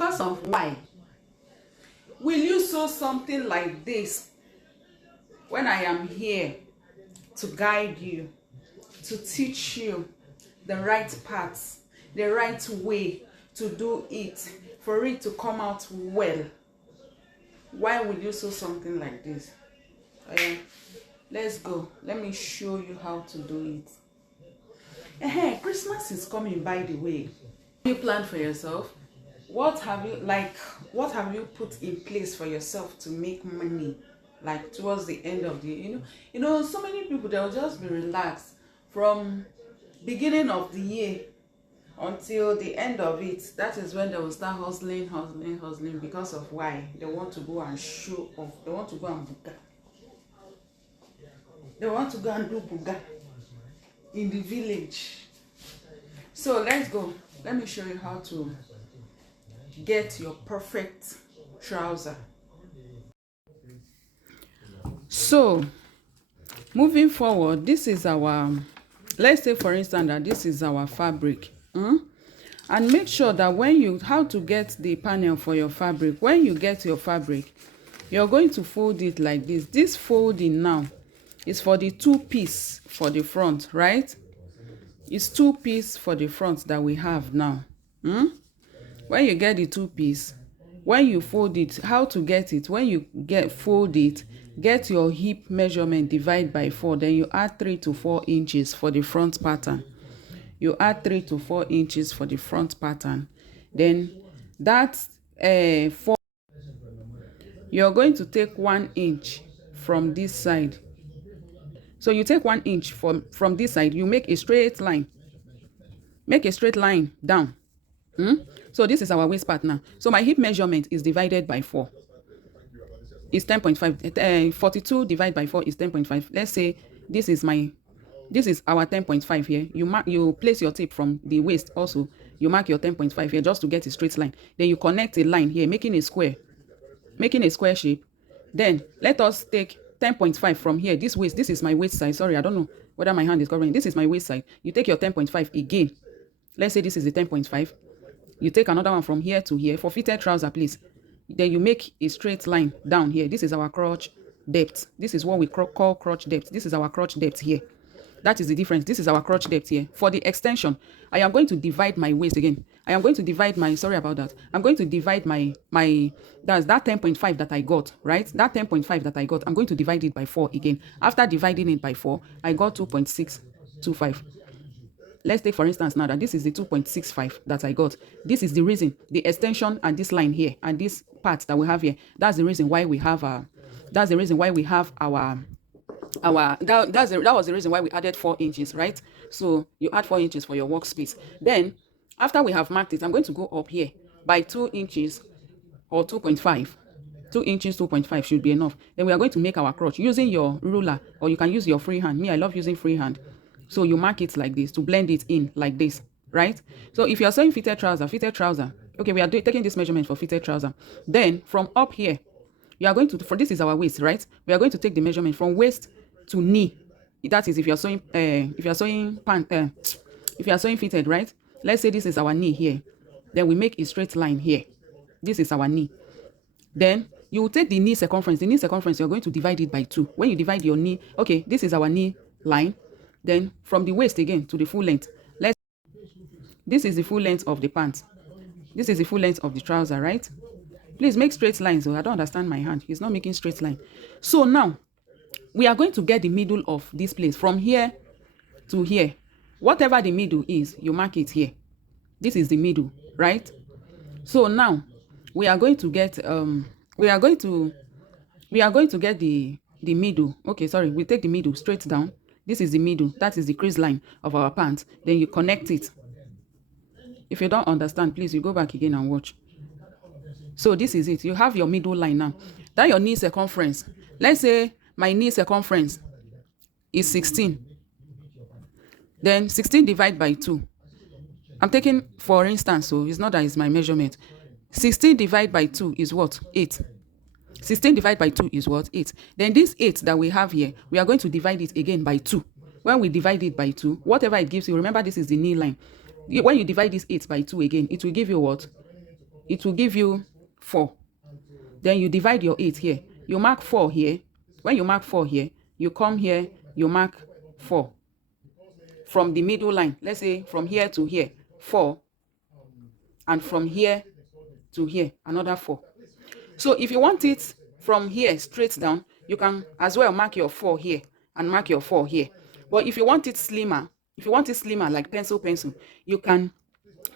Because of why? Will you sew something like this when I am here to guide you, to teach you the right paths, the right way to do it, for it to come out well? Why will you sew something like this? Let's go. Let me show you how to do it. Christmas is coming, by the way. You planned for yourself? What have you put in place for yourself to make money, like towards the end of the year? So many people, they'll just be relaxed from beginning of the year until the end of it. That is when they will start hustling because of why? They want to go and show off. They want to go and buga. They want to go and do buga in the village. So let's go. Let me show you how to get your perfect trouser. So moving forward, this is our, let's say for instance that this is our fabric. And make sure that how to get the panel for your fabric. When you get your fabric, you're going to fold it like this. This folding now is for the 2-piece for the front, right? It's 2-piece for the front that we have now. When you get the 2-piece, when you fold it, how to get it? When you fold it, get your hip measurement, divide by 4, then you add 3 to 4 inches for the front pattern. You add 3 to 4 inches for the front pattern. Then that's 4. You're going to take 1 inch from this side. So you take 1 inch from this side, you make a straight line. Make a straight line down. So this is our waist part now. So my hip measurement is divided by 4. It's 10.5. 42 divided by 4 is 10.5. Let's say this is our 10.5 here. You place your tape from the waist also. You mark your 10.5 here just to get a straight line. Then you connect a line here, making a square shape. Then let us take 10.5 from here. This waist, this is my waist size. Sorry, I don't know whether my hand is covering. This is my waist size. You take your 10.5 again. Let's say this is the 10.5. You take another one from here to here for fitted trouser, please. Then you make a straight line down here. This is our crotch depth. This is what we call crotch depth. This is our crotch depth here. That is the difference. This is our crotch depth here. For the extension, I am going to divide my waist again. I am going to divide my, sorry about that. I'm going to divide that's that 10.5 that I got, right? That 10.5 that I got, I'm going to divide it by 4 again. After dividing it by 4, I got 2.625. Let's take for instance now that this is the 2.65 that I got. This is the reason, the extension and this line here and this part that we have here. That's the reason why we have that was the reason why we added 4 inches, right? So you add 4 inches for your workspace. Then after we have marked it, I'm going to go up here by 2 inches or 2.5. 2 inches, 2.5 should be enough. Then we are going to make our crotch using your ruler, or you can use your free hand. Me, I love using free hand. So you mark it like this to blend it in like this, right? So if you are sewing fitted trouser, okay, we are taking this measurement for fitted trouser. Then from up here, you are going to, for this is our waist, right? We are going to take the measurement from waist to knee. That is if you are sewing fitted, right? Let's say this is our knee here. Then we make a straight line here. This is our knee. Then you will take the knee circumference. The knee circumference, you're going to divide it by 2. When you divide your knee, okay, this is our knee line. Then from the waist again to the full length. This is the full length of the pants. This is the full length of the trouser, right? Please make straight lines. I don't understand my hand. It's not making straight line. So now we are going to get the middle of this place from here to here. Whatever the middle is, you mark it here. This is the middle, right? So now we are going to get we are going to get the middle. Okay, sorry, we take the middle straight down. This is the middle. That is the crease line of our pants. Then you connect it. If you don't understand, please, you go back again and watch. So this is it. You have your middle line now. That your knee circumference. Let's say my knee circumference is 16. Then 16 divided by 2. I'm taking, for instance, so it's not that it's my measurement. 16 divided by 2 is what? 8. 16 divided by 2 is what? 8. Then this 8 that we have here, we are going to divide it again by 2. When we divide it by 2, whatever it gives you, remember this is the knee line. When you divide this 8 by 2 again, it will give you what? it will give you 4. Then you divide your 8 here. You mark 4 here. When you mark 4 here, you come here, you mark 4. From the middle line, let's say from here to here, 4. And from here to here, another 4. So if you want it from here straight down, you can as well mark your 4 here and mark your 4 here. But if you want it slimmer, like pencil, you can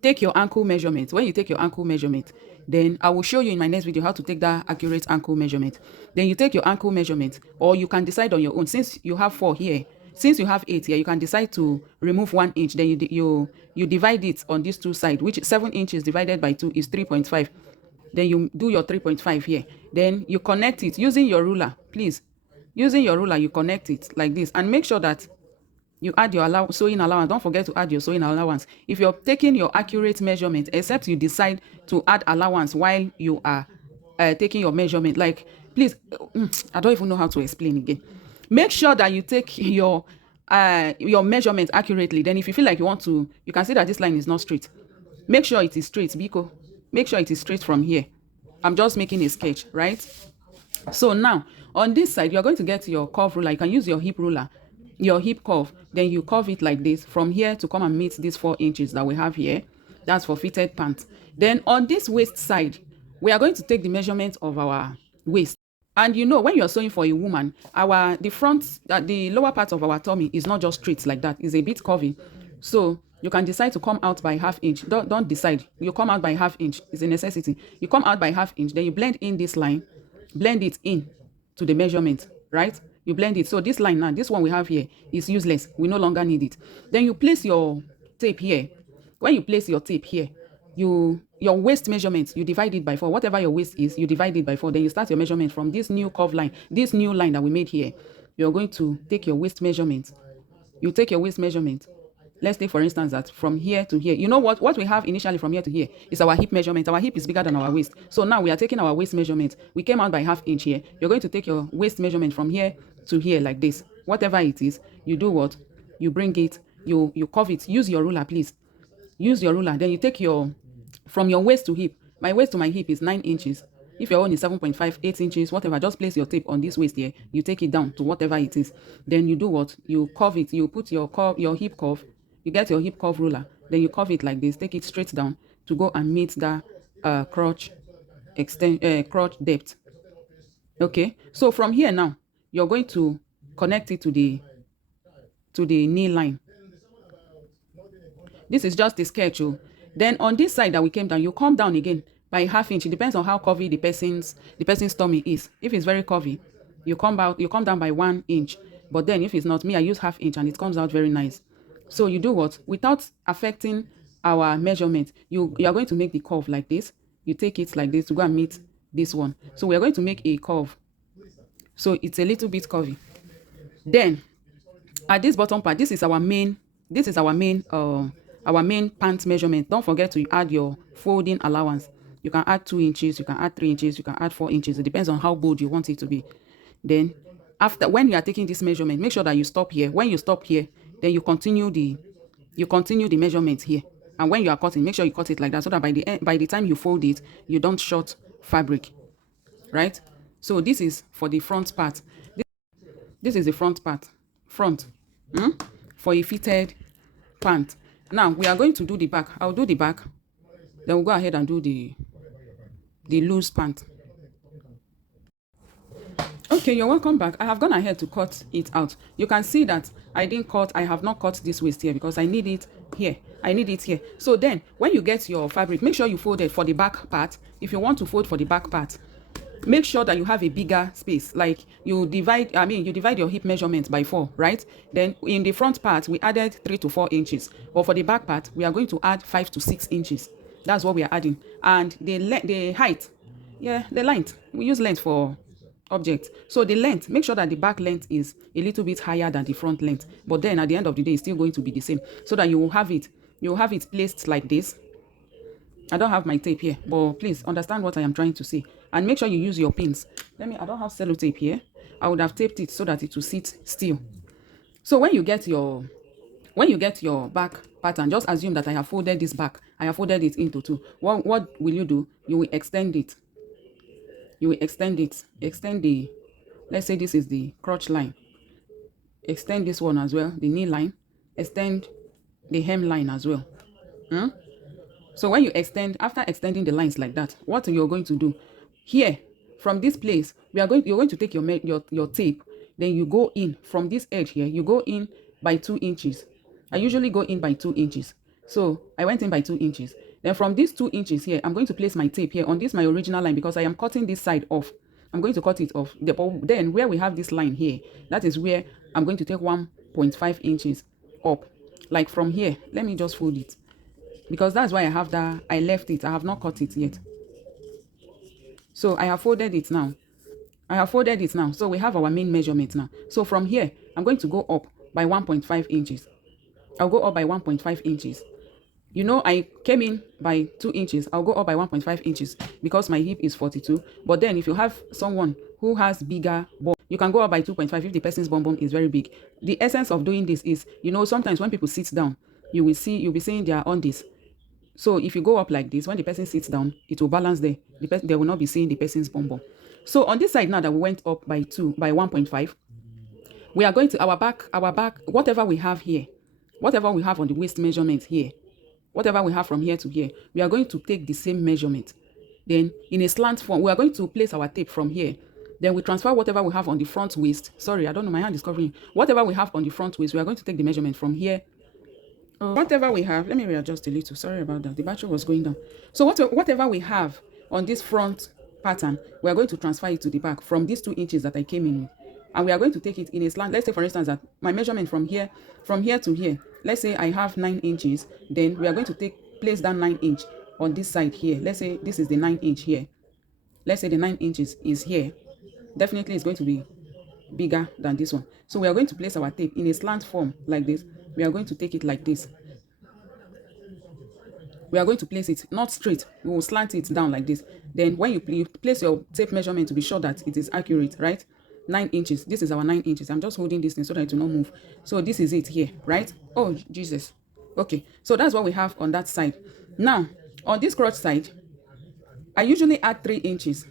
take your ankle measurement. When you take your ankle measurement, then I will show you in my next video how to take that accurate ankle measurement. Then you take your ankle measurement, or you can decide on your own. Since you have 4 here, since you have 8 here, you can decide to remove 1 inch. Then you divide it on these two sides, which 7 inches divided by 2 is 3.5. Then you do your 3.5 here. Then you connect it using your ruler, please. Using your ruler, you connect it like this, and make sure that you add your sewing allowance. Don't forget to add your sewing allowance. If you're taking your accurate measurement, except you decide to add allowance while you are taking your measurement, like, please, I don't even know how to explain again. Make sure that you take your measurement accurately. Then if you feel like you can see that this line is not straight. Make sure it is straight, Biko. Make sure it is straight from here. I'm just making a sketch, right? So now, on this side, you're going to get your curve ruler. You can use your hip ruler, your hip curve. Then you curve it like this from here to come and meet these 4 inches that we have here. That's for fitted pants. Then on this waist side, we are going to take the measurement of our waist. And you know, when you're sewing for a woman, the lower part of our tummy is not just straight like that. It's a bit curvy. So you can decide to come out by ½ inch. Don't decide. You come out by ½ inch. It's a necessity. You come out by ½ inch. Then you blend in this line. Blend it in to the measurement, right? You blend it. So this line now, this one we have here is useless. We no longer need it. Then you place your tape here. When you place your tape here, your waist measurement, you divide it by 4. Whatever your waist is, you divide it by 4. Then you start your measurement from this new curve line, this new line that we made here. You're going to take your waist measurement. You take your waist measurement. Let's take, for instance, that from here to here. You know what we have initially from here to here is our hip measurement. Our hip is bigger than our waist. So now we are taking our waist measurement. We came out by ½ inch here. You're going to take your waist measurement from here to here like this. Whatever it is, you do what? You bring it, you curve it. Use your ruler, please. Use your ruler. Then you take from your waist to hip. My waist to my hip is 9 inches. If your own is 7.5, 8 inches, whatever, just place your tape on this waist here. You take it down to whatever it is. Then you do what? You curve it. You put your hip curve. You get your hip curve ruler. Then you curve it like this. Take it straight down to go and meet that crotch depth. Okay. So from here now, you're going to connect it to the knee line. This is just a sketch. Then on this side that we came down, you come down again by ½ inch. It depends on how curvy the person's tummy is. If it's very curvy, you come down by 1 inch. But then if it's not, me, I use ½ inch and it comes out very nice. So you do what? Without affecting our measurement, you are going to make the curve like this. You take it like this to go and meet this one. So we are going to make a curve. So it's a little bit curvy. Then at this bottom part, this is our main pant measurement. Don't forget to add your folding allowance. You can add 2 inches, you can add 3 inches, you can add 4 inches. It depends on how bold you want it to be. Then when you are taking this measurement, make sure that you stop here. When you stop here, then you continue the measurement here. And when you are cutting, make sure you cut it like that, so that by the time you fold it, you don't short fabric, right? So this is for the front part. This is the front part, for a fitted pant. Now we are going to do the back. I'll do the back, then we'll go ahead and do the loose pant. Okay, you're welcome back. I have gone ahead to cut it out. You can see that I have not cut this waist here because I need it here. So then when you get your fabric, make sure you fold it for the back part. If you want to fold for the back part, make sure that you have a bigger space. Like you divide your hip measurement by 4, right? Then in the front part, we added 3 to 4 inches. But for the back part, we are going to add 5 to 6 inches. That's what we are adding. And the height, the length, we use length for objects. So the length, make sure that the back length is a little bit higher than the front length. But then at the end of the day, it's still going to be the same. So that you will have it placed like this. I don't have my tape here, but please understand what I am trying to say. And make sure you use your pins. I don't have sellotape here. I would have taped it so that it will sit still. So when you get your When you get your back pattern, just assume that I have folded this back. I have folded it into two. What will you do? You will extend it. You will extend it. Extend the, let's say this is the crotch line. Extend this one as well, the knee line. Extend the hem line as well. So when you extend, after extending the lines like that, what you're going to do here, from this place, you're going to take your tape, then you go in from this edge here, you go in by 2 inches. I usually go in by 2 inches. So I went in by 2 inches. Then from these 2 inches here, I'm going to place my tape here on this, my original line, because I am cutting this side off. I'm going to cut it off. Then where we have this line here, that is where I'm going to take 1.5 inches up. Like from here, let me just fold it, because that's why I have that. I left it. I have not cut it yet. So I have folded it now. So we have our main measurement now. So from here, I'm going to go up by 1.5 inches. I'll go up by 1.5 inches. You know, I came in by 2 inches. I'll go up by 1.5 inches because my hip is 42. But then if you have someone who has bigger bum, you can go up by 2.5 if the person's bum is very big. The essence of doing this is, you know, sometimes when people sit down, you'll be seeing their undies. So if you go up like this, when the person sits down, it will balance there. They will not be seeing the person's bum. So on this side now that we went up by 1.5, we are going to our back, whatever we have here, whatever we have on the waist measurement here, whatever we have from here to here, we are going to take the same measurement. Then in a slant form, we are going to place our tape from here. Then we transfer whatever we have on the front waist. Sorry, I don't know, my hand is covering. Whatever we have on the front waist, we are going to take the measurement from here. Whatever we have, let me readjust a little. Sorry about that. The battery was going down. So whatever we have on this front pattern, we are going to transfer it to the back from these 2 inches that I came in with. And we are going to take it in a slant. Let's say, for instance, that my measurement from here to here, let's say I have 9 inches. Then we are going to place that 9 inch on this side here. Let's say this is the 9 inch here. Let's say the 9 inches is here. Definitely it's going to be bigger than this one. So we are going to place our tape in a slant form like this. We are going to take it like this. We are going to place it not straight. We will slant it down like this. Then when you place your tape measurement to be sure that it is accurate, right? 9 inches. This is our 9 inches. I'm just holding this thing so that it will not move. So this is it here, right? Oh, Jesus. Okay. So that's what we have on that side. Now, on this crotch side, I usually add 3 inches.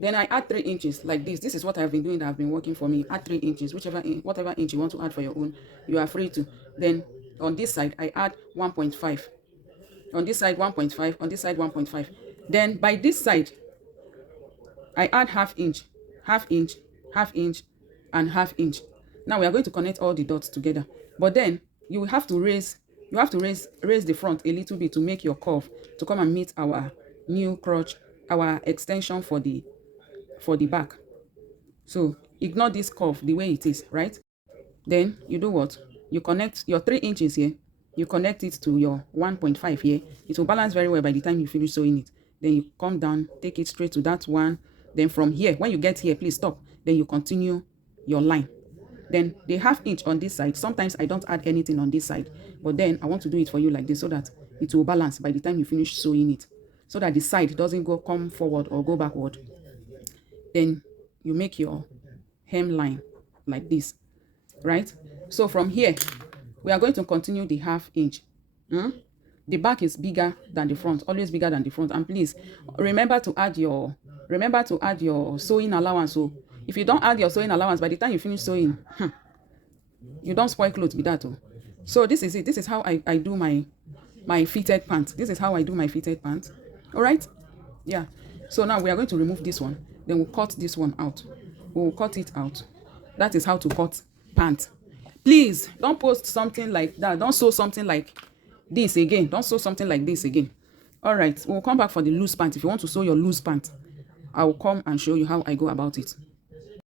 Then I add 3 inches like this. This is what I've been doing that have been working for me. Add 3 inches, whatever inch you want to add for your own, you are free to. Then on this side, I add 1.5. On this side, 1.5. On this side, 1.5. Then by this side, I add half inch, half inch, half inch, and half inch. Now we are going to connect all the dots together. But then you have to raise the front a little bit to make your curve to come and meet our new crotch, our extension for the back. So ignore this curve the way it is, right? Then you do what? You connect your 3 inches here. You connect it to your 1.5 here. It will balance very well by the time you finish sewing it. Then you come down, take it straight to that one. Then from here, when you get here, please stop. Then you continue your line. Then the half inch on this side. Sometimes I don't add anything on this side, but then I want to do it for you like this so that it will balance by the time you finish sewing it, so that the side doesn't come forward or go backward. Then you make your hem line like this, right? So from here, we are going to continue the half inch. The back is bigger than the front, always bigger than the front. And please remember to add your sewing allowance. So if you don't add your sewing allowance, by the time you finish sewing, you don't spoil clothes with that. So this is it. This is how I do my fitted pants. This is how I do my fitted pants. All right? Yeah. So now we are going to remove this one. Then we'll cut this one out. We'll cut it out. That is how to cut pants. Please don't post something like that. Don't sew something like this again. Don't sew something like this again. All right. We'll come back for the loose pants. If you want to sew your loose pants, I will come and show you how I go about it.